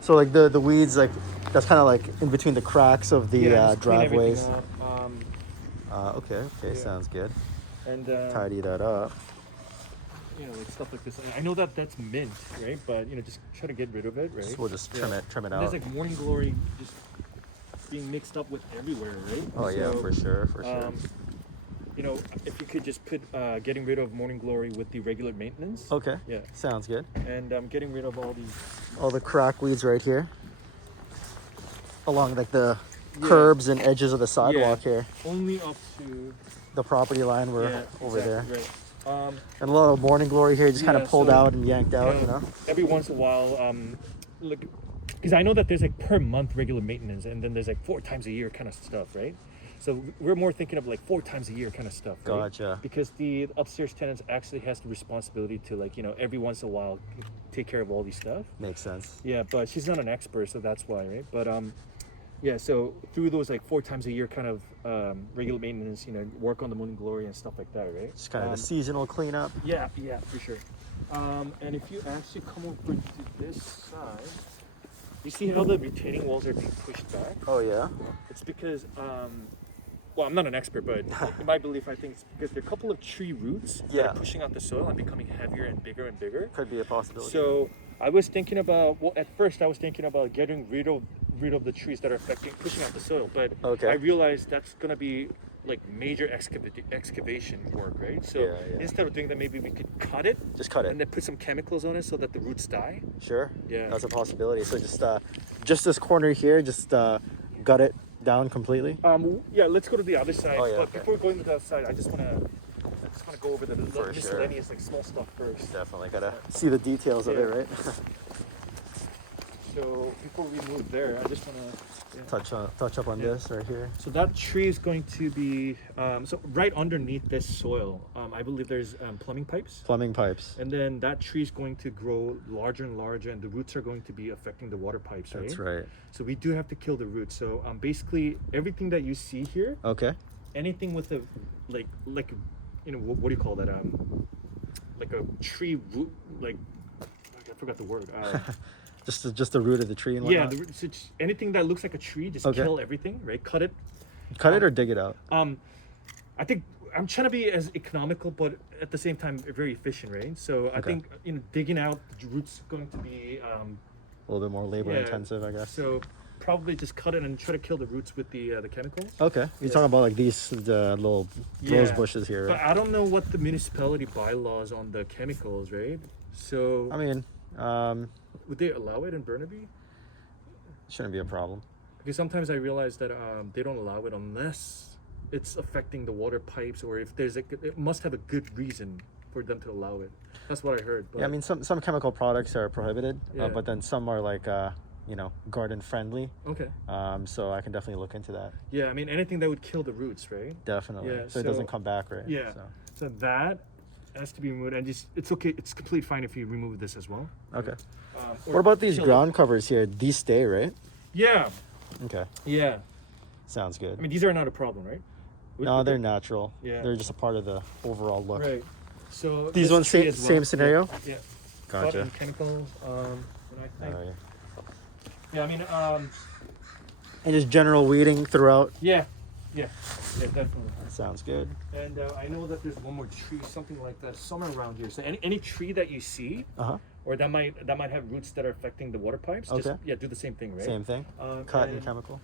So like the weeds, like that's kind of like in between the cracks of the Yeah, just clean everything driveways. up. Okay, okay, Yeah, sounds good. and Tidy that up. like stuff like this. I know that that's mint, right? But just try to get rid of it, right? We'll just Yeah. trim it And there's out. like morning glory just being mixed up with everywhere, right? Oh yeah, So, for sure, for sure. if you could just put getting rid of morning glory with the regular maintenance. Okay, Yeah. sounds good. And getting rid of all these. All the crack weeds right here, along like the curbs and edges of the sidewalk here. Only up to The property line, we're over there. Right. And a little morning glory here, just kind of pulled so, out and yanked out, every once in a while, like, because I know that there's like per month regular maintenance, and then there's like 4 times a year kind of stuff, right? So we're more thinking of like 4 times a year kind of stuff, right? Gotcha. Because the upstairs tenants actually has the responsibility to, like, every once in a while take care of all these stuff. Makes sense. Yeah, but she's not an expert, so that's why, right? But yeah, so through those like 4 times a year kind of regular maintenance, work on the morning glory and stuff like that, right? Just kind of the seasonal cleanup. Yeah, for sure. And if you actually come over to this side, you see how the retaining walls are being pushed back? Oh yeah. It's because, well, I'm not an expert, but in my belief, I think it's because there are a couple of tree roots that are pushing out the soil and becoming heavier and bigger and bigger. Could be a possibility. So I was thinking about, well, at first I was thinking about getting rid of the trees that are pushing out the soil, but I realized that's gonna be like major excavation work, right? So instead of doing that, maybe we could cut it. Just cut it. And then put some chemicals on it so that the roots die. Sure. Yeah. That's a possibility. So just this corner here, just gut it down completely. Yeah, let's go to the other side. Oh, yeah, but before going to the other side, I just wanna go over the For miscellaneous like small stuff first. Definitely gotta see the details of it, right? So before we move there, I just wanna touch up on this right here. So that tree is going to be so right underneath this soil. I believe there's plumbing pipes. Plumbing pipes. And then that tree is going to grow larger and larger, and the roots are going to be affecting the water pipes. That's right. So we do have to kill the roots. So basically everything that you see here. Okay. Anything with a like what do you call that? Like a tree root, like I forgot the word. Just the root of the tree and whatnot? Yeah, so anything that looks like a tree, just kill everything, right? Cut it. Cut it or dig it out? I think I'm trying to be as economical, but at the same time very efficient, right? So I think digging out the roots going to be a little bit more labor intensive, I guess. So probably just cut it and try to kill the roots with the chemicals. Okay, you're talking about like these little rose bushes here, right? But I don't know what the municipality bylaws on the chemicals, right? So I mean, would they allow it in Burnaby? Shouldn't be a problem. Because sometimes I realize that they don't allow it unless it's affecting the water pipes, or if there's it must have a good reason for them to allow it. That's what I heard. But yeah, I mean some chemical products are prohibited, but then some are like garden friendly. Okay. So I can definitely look into that. Yeah, I mean anything that would kill the roots, right? Definitely. Yeah, so it doesn't come back, right? Yeah. So that has to be removed, and it's okay. It's completely fine if you remove this as well. Okay. What about these ground covers here? These stay, right? Yeah. Okay. Yeah. Sounds good. I mean, these are not a problem, right? No, they're natural. Yeah. They're just a part of the overall look. Right. So these ones same scenario? Yeah. Gotcha. And chemicals. And I think. Right. Yeah, I mean. And just general weeding throughout. Yeah. Yeah, definitely. Sounds good. And I know that there's one more tree, something like that, somewhere around here. So any tree that you see, or that might have roots that are affecting the water pipes, just do the same thing, right? Same thing. Cut and chemical.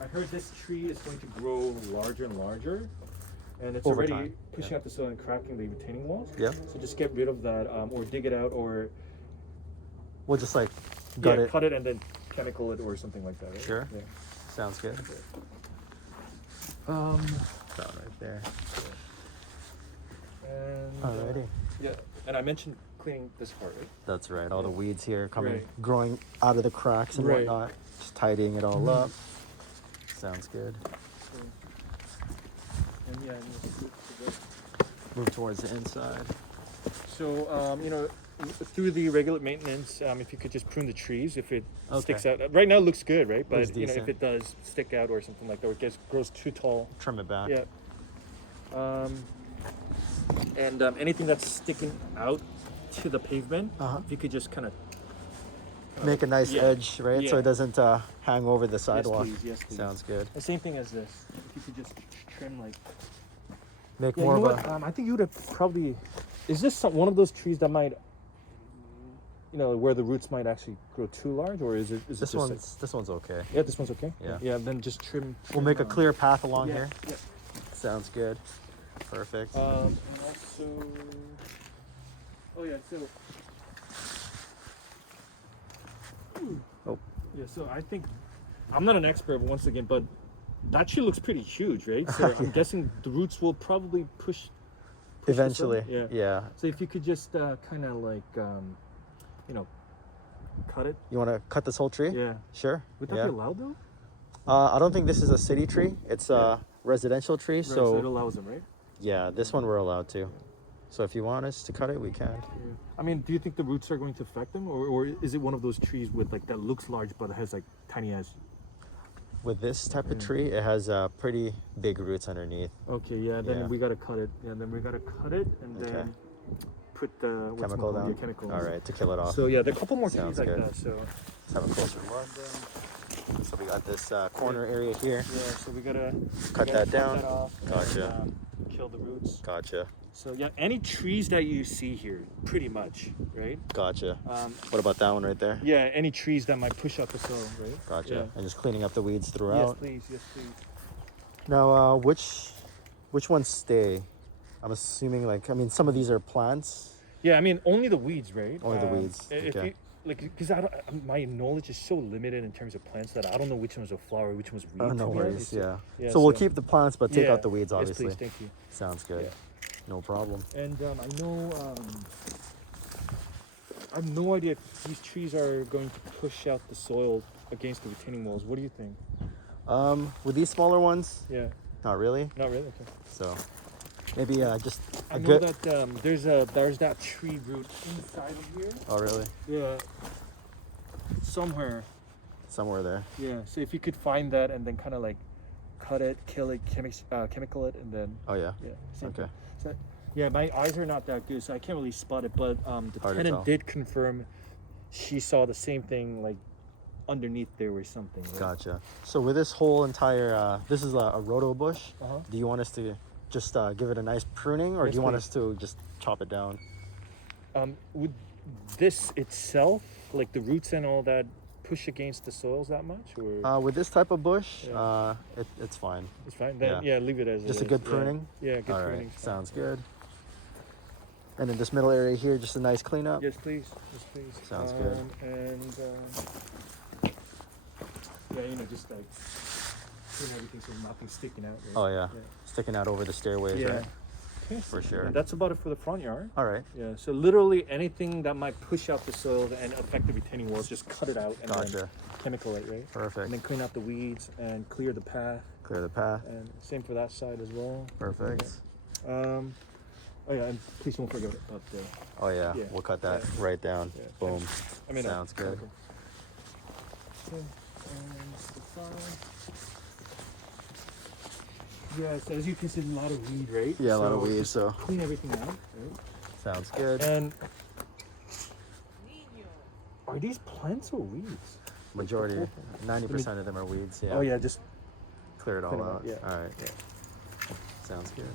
I heard this tree is going to grow larger and larger, and it's over already time. pushing out the soil and cracking the retaining walls. Yeah. So just get rid of that, or dig it out, or we'll just like cut it and then chemical it or something like that. Right? Sure. Yeah. Sounds good. That right there. And, alrighty. Yeah, and I mentioned cleaning this part, right? That's right. All the weeds here growing out of the cracks and whatnot. Just tidying it all up. Sounds good. And move towards the inside. So through the regular maintenance, if you could just prune the trees if it sticks out. Right now it looks good, right? But if it does stick out or something like that, or it grows too tall, trim it back. Yeah. And anything that's sticking out to the pavement, if you could just kind of make a nice edge, right? So Yeah. it doesn't hang over the sidewalk. Yes, please. Yes, please. Sounds good. The same thing as this. If you could just trim like. Make Yeah, more you know of what? a. I think you would have probably. Is this one of those trees that might, where the roots might actually grow too large, or is it? This one's okay. Yeah, this one's okay. Yeah. Yeah. Then just trim. We'll make a clear path along Yeah. here. Yeah. Sounds good. Perfect. And also. Oh yeah. So. Oh. Yeah. So I think, I'm not an expert once again, but that tree looks pretty huge, right? So I'm guessing the roots will probably push Eventually. this up. Yeah. So if you could just kind of like, cut it. You want to cut this whole tree? Yeah. Sure. Would that yeah. be allowed though? I don't think this is a city tree. It's a residential tree. Right, so it allows them, right? yeah, this one we're allowed to. So if you want us to cut it, we can. Yeah. I mean, do you think the roots are going to affect them, or is it one of those trees with like that looks large but it has like tiny edge? With this type of tree, it has pretty big roots underneath. Okay, yeah. Then Yeah. we gotta cut it. Yeah, then we gotta cut it and Okay. then put the Chemical down. Yeah, chemicals. All right, to kill it off. So yeah, there are a couple more Sounds trees like good. that. So Let's have a closer look. So we got this corner area here. yeah, so we gotta Cut that down. Cut that off Gotcha. And, kill the roots. Gotcha. So yeah, any trees that you see here, pretty much, right? Gotcha. Um, What about that one right there? yeah, any trees that might push out the soil, right? Gotcha. Yeah. And just cleaning up the weeds Yes, throughout. please. Yes, please. Now, which ones stay? I'm assuming some of these are plants. Yeah, I mean only the weeds, right? Only the weeds, If okay. you, because my knowledge is so limited in terms of plants that I don't know which ones are flower, which ones weeds. Oh, no to be worries. honest. Yeah. Yeah, So we'll keep the plants, but take yeah. out the weeds, obviously. Yes, please. Thank you. Sounds good. Yeah. No problem. And I know I have no idea if these trees are going to push out the soil against the retaining walls. What do you think? With these smaller ones, Yeah, not really. not really. Okay. So maybe just I a know good. that there's that tree root inside of here. Oh, really? Yeah. Somewhere. Somewhere there. Yeah. So if you could find that and then kind of like cut it, kill it, chemical it, and then Oh yeah. yeah. Same Okay. thing. So, yeah, my eyes are not that good, so I can't really spot it. But the Hard to tell. tenant did confirm she saw the same thing, like underneath there was something. Right? Gotcha. So with this whole entire, this is a rhodo bush. Uh-huh. Do you want us to just give it a nice pruning, or Yes, do you want please. us to just chop it down? Would this itself, like the roots and all that, push against the soils that much, or With this type of bush, Yeah. it's fine. it's fine? Then yeah, leave it as Just it a good is. pruning? Yeah, good All pruning. right. Sounds good. And in this middle area here, just a nice cleanup. Yes, please. Yes, please. Sounds good. And yeah, just like clean everything so nothing's sticking out. Right? Oh yeah. Sticking out over the stairways, Yeah. right? Okay. For sure. And that's about it for the front yard. All right. Yeah. So literally anything that might push out the soil and affect the retaining walls, just cut it out and then Gotcha. chemical it, right? Perfect. And then clean out the weeds and clear the path. Clear the path. And same for that side as well. Perfect. Oh yeah, and please don't forget about the. Oh yeah. Yeah. We'll cut that Yeah. right down. Yeah. Boom. I mean, Sounds good. Okay. And the side. Yeah, so as you can see, a lot of weed, right? Yeah, a lot of So weeds. So clean everything out, right? sounds good. And are these plants or weeds? Majority, 90% of them are weeds. Yeah. Oh yeah, just Clear it all clean them out. out, yeah. All right. Sounds good.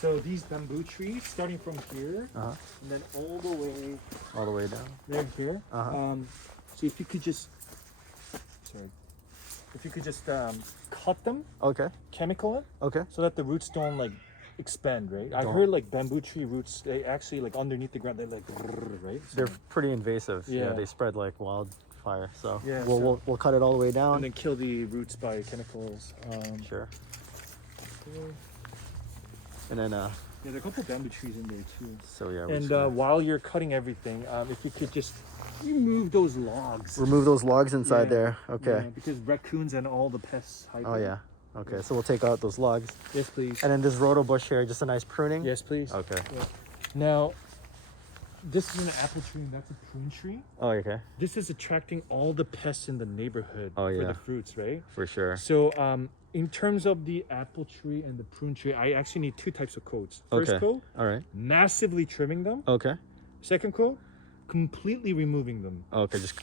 so these bamboo trees, starting from here, Uh huh. and then all the way All the way down. there here. Uh-huh. So if you could just, sorry, if you could just cut them, Okay. chemical it, Okay. so that the roots don't like expand, right? I Don't- heard like bamboo tree roots, they actually like underneath the ground, they like, right? So- They're pretty invasive. Yeah. Yeah. They spread like wildfire. So Yeah, we'll cut it all the way down. and then kill the roots by chemicals. Sure. Yeah, And then there are a couple bamboo trees in there too. so yeah. we And just while you're cutting everything, if you could just remove those logs. remove those logs inside Yeah. there. Okay. Yeah, because raccoons and all the pests hide Oh there. yeah. Okay. So we'll take out those logs. Yes, please. And then this rhodo bush here, just a nice pruning. Yes, please. Okay. Now, this is an apple tree and that's a prune tree. Oh, okay. This is attracting all the pests in the neighborhood for yeah. the fruits, right? For sure. So in terms of the apple tree and the prune tree, I actually need two types of coats. First coat, all right. massively trimming them. Okay. Second coat, completely removing them. Okay, just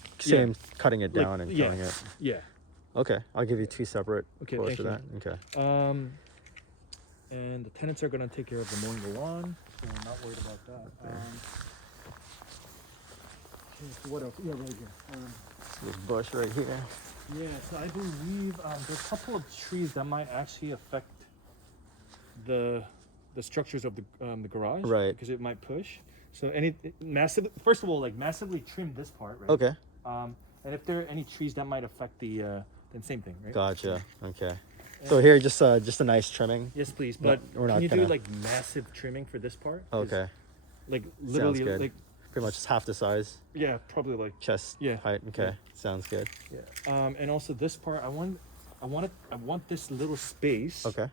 cutting it down and killing it. Yeah. Okay, I'll give you two separate quotes for that. Okay. And the tenants are gonna take care of the mowing the lawn, so I'm not worried about that. So what else? Yeah, right here. This bush right here. Yeah, so I believe there's a couple of trees that might actually affect the structures of the garage, right? Because it might push. So first of all, like massively trim this part, right? Okay. And if there are any trees that might affect then same thing, right? Gotcha. Okay. So here, just a nice trimming. Yes, please. But we're not can you gonna do like massive trimming for this part? Okay. Like literally, Sounds good. like pretty much half the size. Yeah, probably like chest height. Okay. Yeah. Sounds good. Yeah. And also this part, I want this little space. Okay.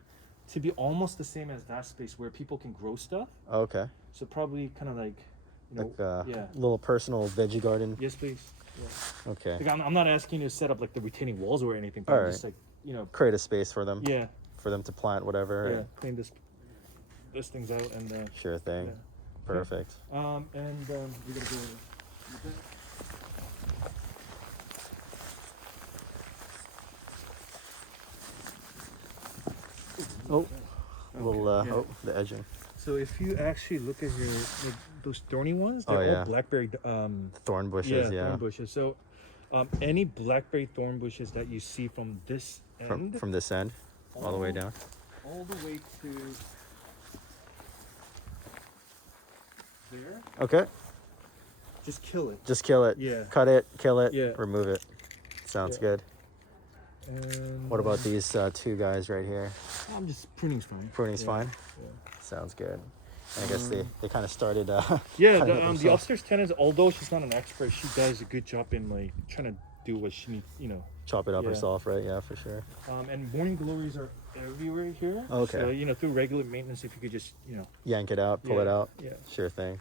To be almost the same as that space where people can grow stuff. Okay. So probably kind of like, like little personal veggie garden. Yes, please. Yeah. Okay. Like I'm not asking you to set up like the retaining walls or anything, but just like create a space for them. Yeah. For them to plant whatever. Yeah. Clean this things out and. Sure thing. Yeah. Perfect. We're gonna go. Oh, the edging. So if you actually look at those thorny ones, they're all blackberry thorn bushes. Thorn bushes. So any blackberry thorn bushes that you see from this end, from this end, all the way down, all the way to there. Okay. Just kill it. Just kill it. Yeah. Cut it, kill it, yeah. remove it. Sounds good. And what about these two guys right here? I'm just pruning's fine. Pruning's fine? Yeah. Sounds good. And I guess they kind of started the upstairs tenant, although she's not an expert, she does a good job in like trying to do what she needs, chop it up herself, right? Yeah, for sure. And morning glories are everywhere here. Okay. So through regular maintenance, if you could just yank it out, pull it out. Yeah. Sure thing.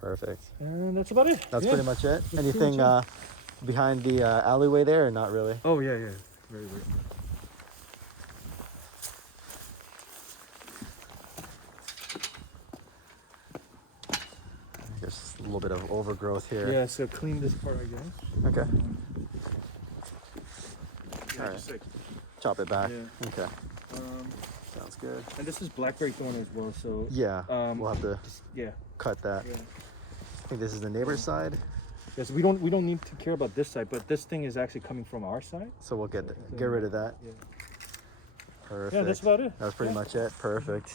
Perfect. And that's about it. That's pretty much it. Anything behind the alleyway there, or not really? Oh yeah, very. There's a little bit of overgrowth here. Yeah, so clean this part, I guess. Okay. All right. Just like, chop it back. Yeah. Okay. Sounds good. And this is blackberry thorn as well, so yeah, we'll have to cut that. Yeah. I think this is the neighbor's side. Yes, we don't need to care about this side, but this thing is actually coming from our side. So we'll get rid of that. Yeah. Perfect. Yeah, that's about it. That's pretty much it. Perfect.